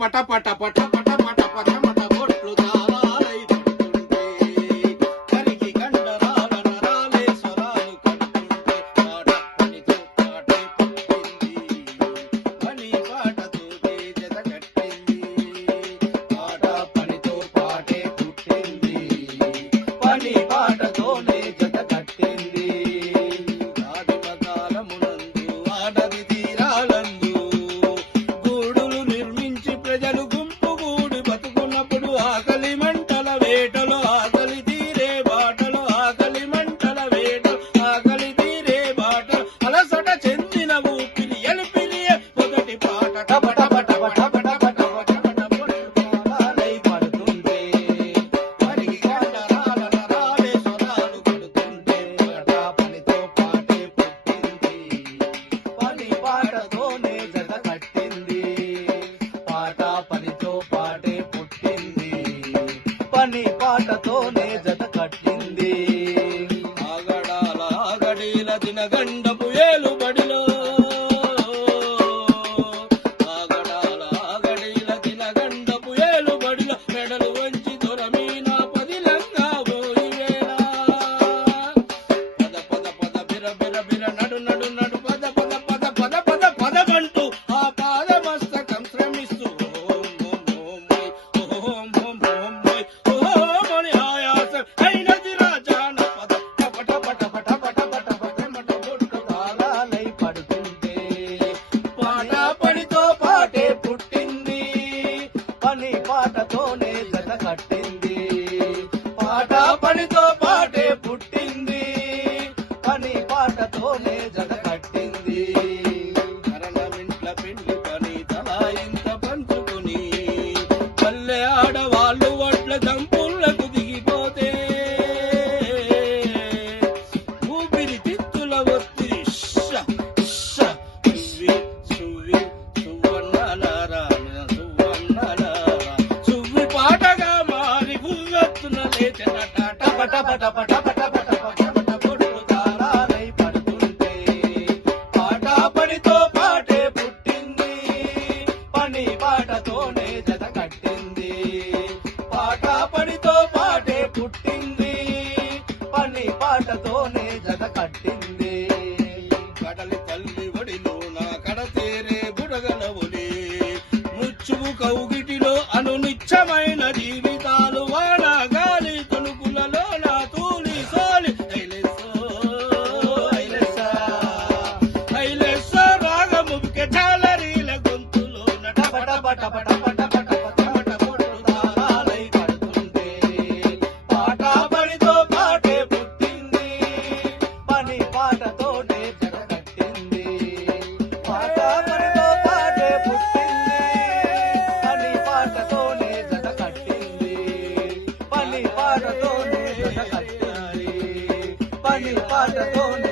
పట పట పట పట పట పట మట బొట్లు తాళాలై పడుతుంటే కరికి కండరాల నరాలే స్వరాలు కడుతుంటే పాట పనితో పాటే పుట్టింది పని పాటతోనే జత కట్టింది పాట పనితో పాటే పుట్టింది పని పాటతోనే జత కట్టింది ఆదిమ కాలమునందు ఆడది తీరాలందు గూడులు నిర్మించి ప్రజలు గుంపు గూడి బతుకున్నప్పుడు ఆకలి మంటల వేటలో ఆకలి తీరే బాటలో ఆకలి మంటల వేటలో ఆకలి తీరే బాట అలసట చెందిన ఊపిరి ఎలిపిరి మొదటి పాట టప టప టప టప టప టప టప పొట్టుకాలై పడుతుంటే మరికి కండరాల నరాలే స్వరాలు కడుతుంటే పాట పనితో పాటే పుట్టింది పని పాటతోనే జత కట్టింది పాట పనితో పాటే పుట్టింది పని పాటతోనే జత కట్టింది ఆగడాల ఆగడీల దినగండపు ఏలుబడిలో ఆగడాల ఆగడీల దినగండపు ఏలుబడిలో మెడలు వంచి దొరమీన పదిలంగా పోయివేళ పద పద పద బిర బిర బిర నడు నడు నడు పద పద పద పద పద పదమంటూ ఆ పాదమస్తకం శ్రమిస్తూ ఓం ఓం ఓం ఓం ఓం ఓం ఓం అని ఆయాసం అయినది రాజాన పద టప టప టప టప టప టప టమట బొట్టు తాళాలై పడుతుంటే పాట పనితో పాటే పుట్టింది పని పాటతోనే జత కట్టింది పాట పనితో పాటే పుట్టింది పని పాటతోనే జత కట్టింది కరణమింట్ల పిండి పని తలా ఇంత పంచుకుని పల్లె ఆడవాళ్ళు వడ్ల దంపుళ్లకు దిగిపోతే ఊపిరి తిత్తుల ఒత్తిడి సువ్వి సువ్వి సువ్వన్నలారా సువ్వన్నలారా సువ్వి పాటగా మారి ఉవ్వెత్తున లేచెనట టప టప టప టప టప టప టప బొట్టు తాళాలై పడుతుంటే పాట పనితో పాటే పుట్టింది పని పాటతోనే జత కట్టింది పాట పనితో పాటే పుట్టింది పని పాటతోనే జత కట్టింది కడలి తల్లి ఒడిలో నా కడతేరే బుడగల ఒలి ముచ్చువు కౌగిటిలో అనునిత్యమైన జీవితాలు వాన గాలి తణుకులలో నా తూలి సోలి ఐలెస్స రాగముకే చాలరీల గొంతులో టప టప టప టప టప టప టప బొట్టు తాళాలై పడుతుంటే పాట పనితో పాటే పుట్టింది పని పాటతోనే జత కట్టింది పాట పనితో పాటే పుట్టింది పని పాటతోనే జత కట్టింది పని పాటతోనే జత కట్టింది పని పాటతోనే